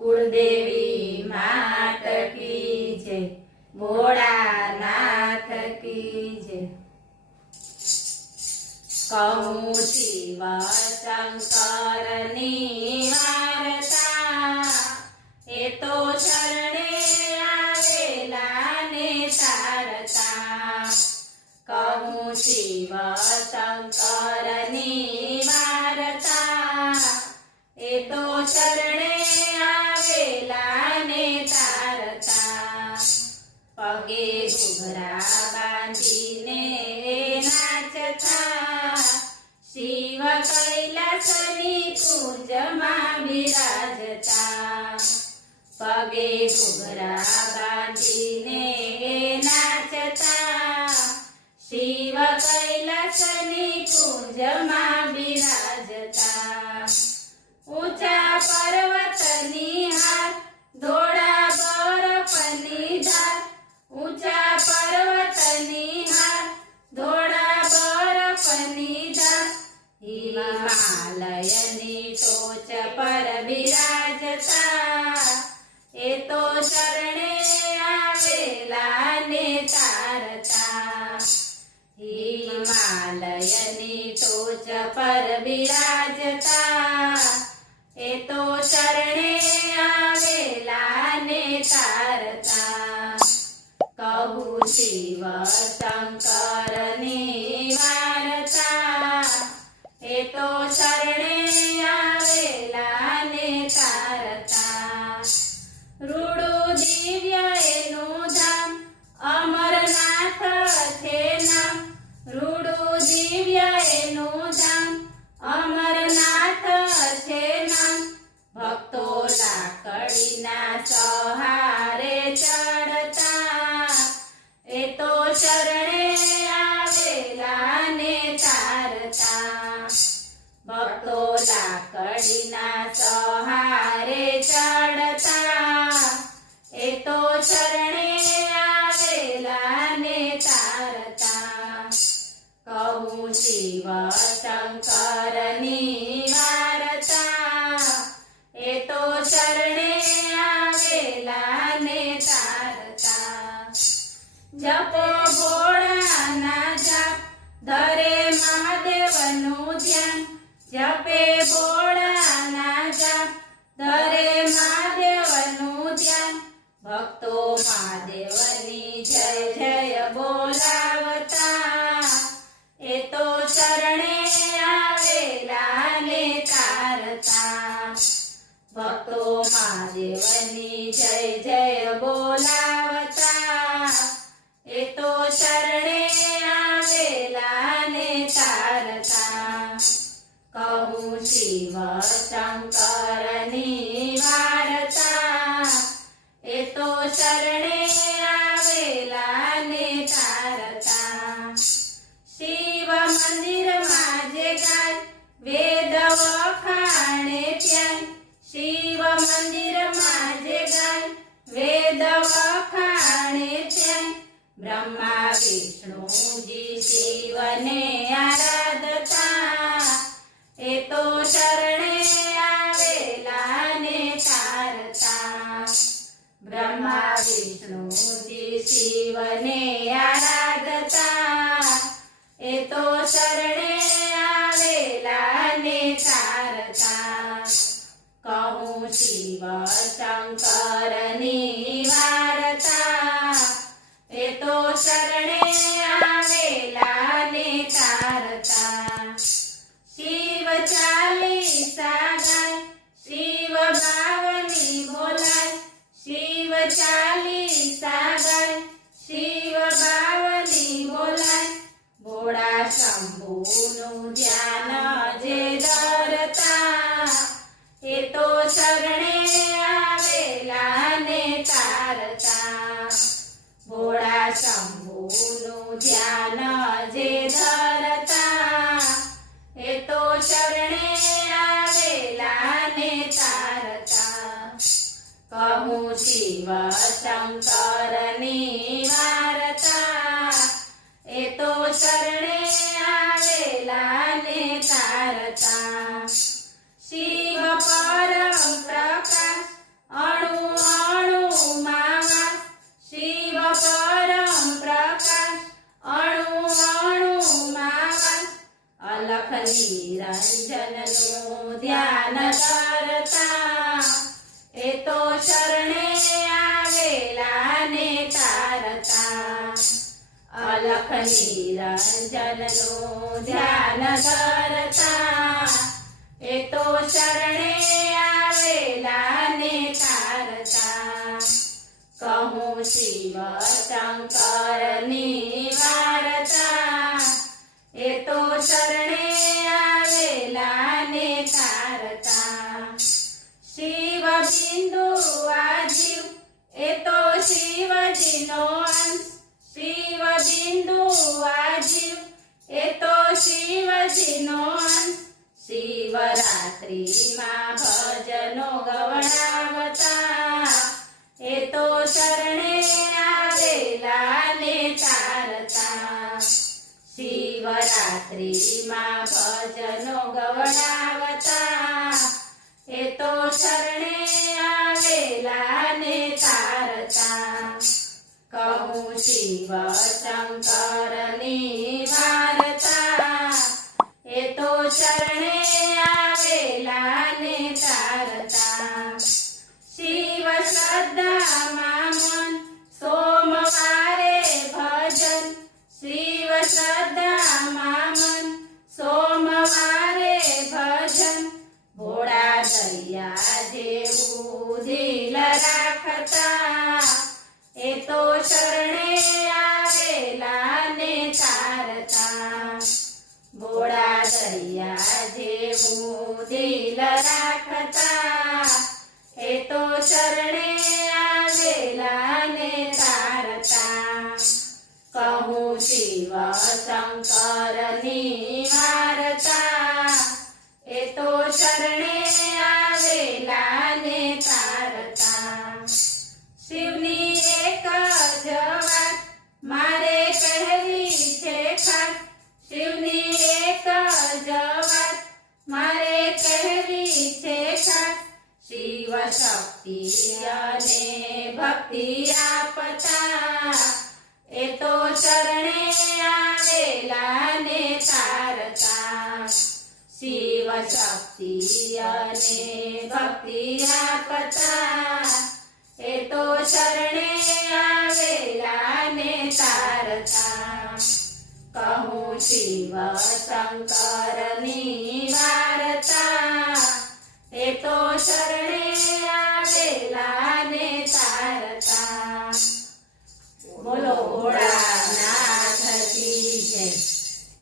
कुलदेवी मात की जय, भोळानाथ की जय। कहूँ शिव शंकरनी वार्ता, ए तो शरणे आवेला ने तारता। कहूँ शिव शंकरनी वार्ता, ए तो शरणे आवेला ने तारता। पगे घुघरा बांधीने नाचता, शिव कैलासनी कुंजમાં બિરાજતા। पगे घुघरा बांधीने नाचता, शिव कैलासनी कुंजમાં બિરાજતા। ऊंचा पर्वतनी हार, धोळा बरफनी धार। ऊंचा पर्वतनी हार, धोळा बरफनी धार। हिमालयनी टोच पर बिराजता, ए तो शरणे आवेला ने तारता। हिमालयनी टोच पर बिराजता, ए तो शरणे आवेला ने तारता। कहूँ शिव शंकरनी वार्ता, ए तो शरणे आवेला ने तारता। रूडू दिव्य एनु धाम, अमरनाथ छे नाम। रूडू दिव्य एनु धाम, अमरनाथ छे नाम। भक्तो लाकड़ीना सहारे चढ़ता, ए तो शरणे आवेला ने तारता। भक्तो लाकड़ीना सहारे चढ़ता, ए तो शरणे आवेला ने तारता। कहूँ शिव शंकरनी वार्ता, ए तो शरणे आवेला ने तारता। जपो भोळाना जाप, धरे महादेवनु ध्यान। जपे भोळाना जाप, धरे महादेवनु ध्यान। भक्तो महादेवनी जय जय बोलावता, ए तो शरणे आवेला ने तारता। भक्तो महादेवनी जय जय बोलावता, ए तो शरणे आवेला ने तारता। कहूँ शिव शंकरनी वार्ता, ए तो शरणे आवेला ने तारता। शिव मंदिर माजे गाय, वेद वखाणे त्याय। शिव मंदिर माजे गाय, वेद वखाणे त्याय। ब्रह्मा विष्णु जी शिवने आराधता, ए तो शरणे आवेला ने तारता। ब्रह्मा विष्णु जी शिवने आराधता, ए तो शरणे आवेला ने तारता। कहूँ शिव शंकरनी वार्ता, ए तो शरणे आवेला ने तारता। शिव चालीसा गाय, शिव बावली बोलाय। शिव चालीसा गाय, शिव बावली बोलाय। भोळा शंभुनु ध्यान जे धरता, ए तो शरणे आवेला ने तारता। भोळा शंभुनु ध्यान जे धरता, ए तो शरणे आवेला ने तारता। कहूँ शिव शंकरनी वार्ता, ए तो शरणे आवेला ने तारता। शिव परम प्रकाश અલખ નિરંજનનું ધ્યાન કરતા એ તો શરણે આવેલા ને તારતા અલખ નિરંજનનું ધ્યાન કરતા એ તો શરણે આવેલા ને તારતા કહું શિવ શંકરની વાર્તા એ તો શરણે આવેલા ને તારતા શિવ બિંદુ આજીવ એ તો શિવજીનો અંશ શિવ બિંદુ આજીવ એ તો શિવજીનો અંશ શિવરાત્રિમાં ભજનો ગવડાવતા એ તો શરણે આવેલા ને તારતા શિવરાત્રિમાં ભજનો ગવડાવતા એ તો શરણે આવેલા ને તારતા કહું શિવ શંકરની વાર્તા એ તો શરણે આવેલા ને તારતા શિવ શ્રદ્ધામાં મન સોમવારે ભજન શિવ શ્રદ્ધામાં મન સોમવારે ભજન ભોળા દરિયા જેવું દિલ રાખતા એ તો શરણે આવેલા ને તારતા ભોળા દરિયા જેવું દિલ રાખતા એ તો શરણે આવેલા ને તારતા કહું શિવ શંકરની વાર્તા એ તો શરણે આવેલા ને તારતા શિવની એક જ વાત મારે કહેવી છે ખાસ શિવની એક જ વાત મારે કહેવી છે ખાસ શિવ શક્તિ અને ભક્તિ આપતા એ તો શરણે આવેલા ને તારતા શિવ શક્તિ અને ભક્તિ આપતા એ તો શરણે આવેલા ને તારતા કહું શિવ શંકરની